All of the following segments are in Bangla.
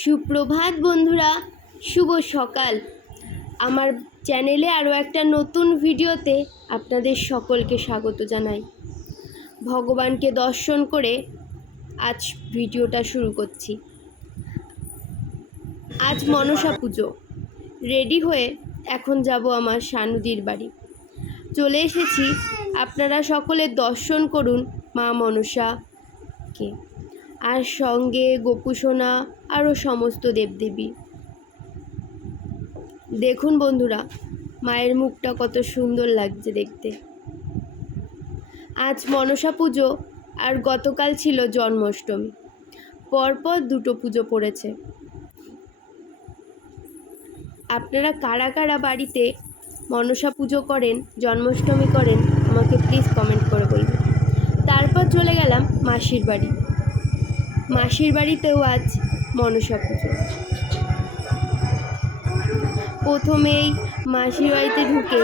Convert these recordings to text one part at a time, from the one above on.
সুপ্রভাত বন্ধুরা, শুভ সকাল। আমার চ্যানেলে আরও একটা নতুন ভিডিওতে আপনাদের সকলকে স্বাগত জানাই। ভগবানকে দর্শন করে আজ ভিডিওটা শুরু করছি। আজ মনসা পুজো। রেডি হয়ে এখন যাব আমার শানুদির বাড়ি। চলে এসেছি, আপনারা সকলে দর্শন করুন মা মনসাকে, আর সঙ্গে গোপুসোনা আরও সমস্ত দেবদেবী। দেখুন বন্ধুরা, মায়ের মুখটা কত সুন্দর লাগছে দেখতে। আজ মনসা পুজো আর গতকাল ছিল জন্মাষ্টমী, পরপর দুটো পুজো পড়েছে। আপনারা কারা কারা বাড়িতে মনসা পুজো করেন, জন্মাষ্টমী করেন, আমাকে প্লিজ কমেন্ট করে বলবেন। তারপর চলে গেলাম মাসির বাড়ি। মাসির বাড়িতেও আজ মনসা পুজো। প্রথমেই মাসির বাড়িতে ঢুকে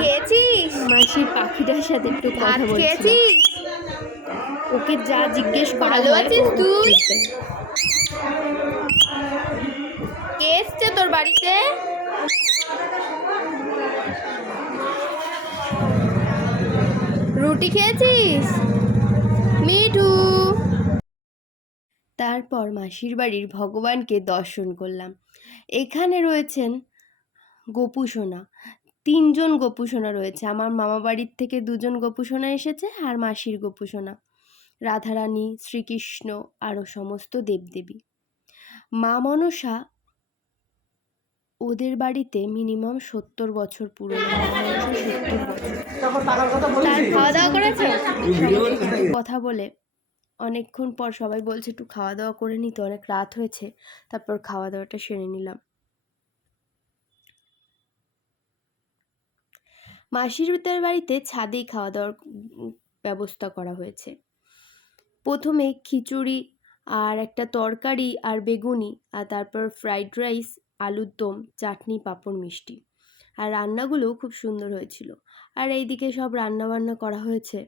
মাসির পাখিটার সাথে একটু কথা বলছি। ওকে যা জিজ্ঞেস করা হয় তুই কে এসছে তোর বাড়িতে? রুটি খেয়েছিস মিঠু? তারপর মাসির বাড়ির ভগবানকে দর্শন করলাম। এখানে রয়েছেন গোপুসোনা, 3জন গোপুসোনা রয়েছে। আমার মামা বাড়ির থেকে 2জন গোপুসোনা এসেছে, আর মাসির গোপুসোনা, রাধারানী, শ্রীকৃষ্ণ আরও সমস্ত দেবদেবী। মা মনসা ওদের বাড়িতে মিনিমাম 70 বছর পুরনো। খাওয়া দাওয়া করেছে? কথা বলে অনেকক্ষণ পর সবাই বলছে একটু খাওয়া দাওয়া করে নিতে, অনেক রাত হয়েছে। তারপর খাওয়া দাওয়াটা সেরে নিলাম। মাসির বাড়িতে ছাদেই খাওয়া দাওয়ার ব্যবস্থা করা হয়েছে। প্রথমে খিচুড়ি আর একটা তরকারি আর বেগুনি, আর তারপর ফ্রাইড রাইস, আলুর দম, চাটনি, পাঁপড়, মিষ্টি। আর রান্নাগুলোও খুব সুন্দর হয়েছিল। আর এইদিকে সব রান্না বান্না করা হয়েছে।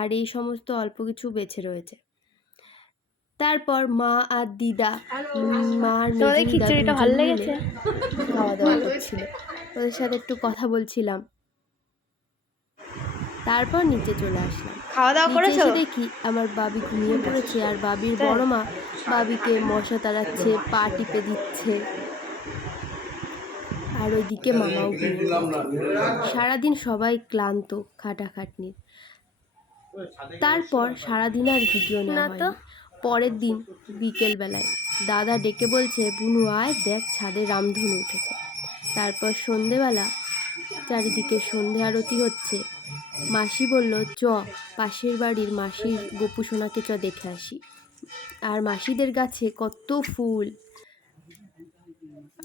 আর এই সমস্ত অল্প কিছু বেঁচে রয়েছে। তারপর মা আর দিদা, মার মেজো দিদা খিচুড়িটা ভালো লেগেছে? খাওয়া দাওয়া করছিল, ওদের সাথে একটু কথা বলছিলাম। তারপর নিচে চলে আসলাম। খাওয়া দাওয়া করেছো? দেখি আমার বাবি ঘুমিয়ে পড়েছে, আর বাবির বড় মা বাবিকে মশা তাড়াচ্ছে, পা টিপে দিচ্ছে। আর ওইদিকে মামাও ঘুমিয়ে পড়েছে। সারাদিন সবাই ক্লান্ত খাটাখাটনির। তারপর সারাদিন আর ভিডিও নেওয়া হয়নি। পরের দিন বিকেলবেলায় দাদা ডেকে বলছে, বুনু আয় দেখ ছাদে রামধনু উঠেছে। তারপর সন্ধেবেলা চারিদিকে সন্ধে আরতি হচ্ছে। মাসি বলল চ পাশের বাড়ির মাসির গোপুসোনাকে চ দেখে আসি। আর মাসিদের গাছে কত ফুল,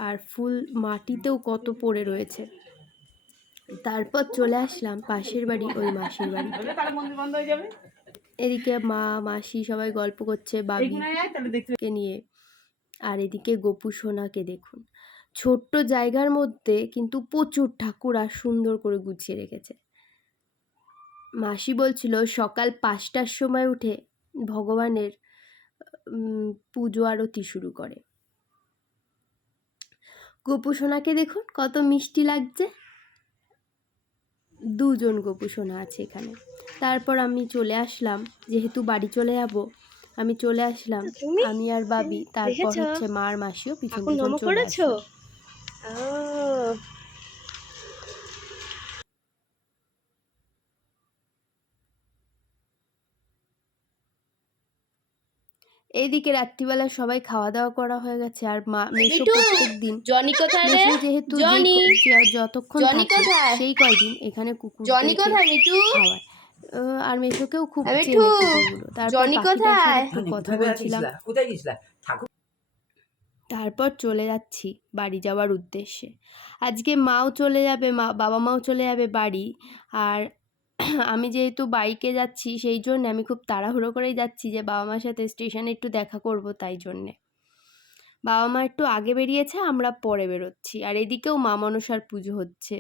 আর ফুল মাটিতেও কত পড়ে রয়েছে। তারপর চলে আসলাম পাশের বাড়ি ওই মাসির বাড়িতে। এদিকে মা মাসি সবাই গল্প করছে বাবিকে নিয়ে, আর এদিকে গোপুসোনাকে দেখুন। ছোট্ট জায়গার মধ্যে কিন্তু প্রচুর ঠাকুর আর সুন্দর করে গুছিয়ে রেখেছে। মাসি বলছিল সকাল 5টার সময় উঠে ভগবানের পুজো আরতি শুরু করে। গোপুসোনাকে দেখুন কত মিষ্টি লাগছে। 2জন গোপুসোনা আছে এখানে। তারপর আমি চলে আসলাম, যেহেতু বাড়ি চলে যাব, আমি চলে আসলাম, আমি আর বাবি। তারপর হচ্ছে মা আর মাসিও পিছন পিছন চলে আসলো। এইদিকে রাত্রিবেলা সবাই খাওয়া দাওয়া করা হয়ে গেছে। আর মা মেসো প্রত্যেকদিন, জনি কোথায় রে? যেহেতু যতক্ষণ থাকে সেই কয়দিন এখানে কুকুর খাওয়ায়। আর মেসোকেও খুব চেনে কুকুরগুলো। তারপর কথা বলছিলাম। তারপর চলে যাচ্ছি বাড়ি যাওয়ার উদ্দেশ্যে। আজকে মাও চলে যাবে, বাবা মাও চলে যাবে বাড়ি। আর আমি যেহেতু বাইকে যাচ্ছি, সেই জন্য আমি খুব তাড়াহুড়ো করেই যাচ্ছি যে বাবা মার সাথে স্টেশনে একটু দেখা করব। তাই জন্যে বাবা মা একটু আগে বেরিয়েছে, আমরা পরে বেরোচ্ছি। আর এদিকেও মা মনসার পুজো হচ্ছে।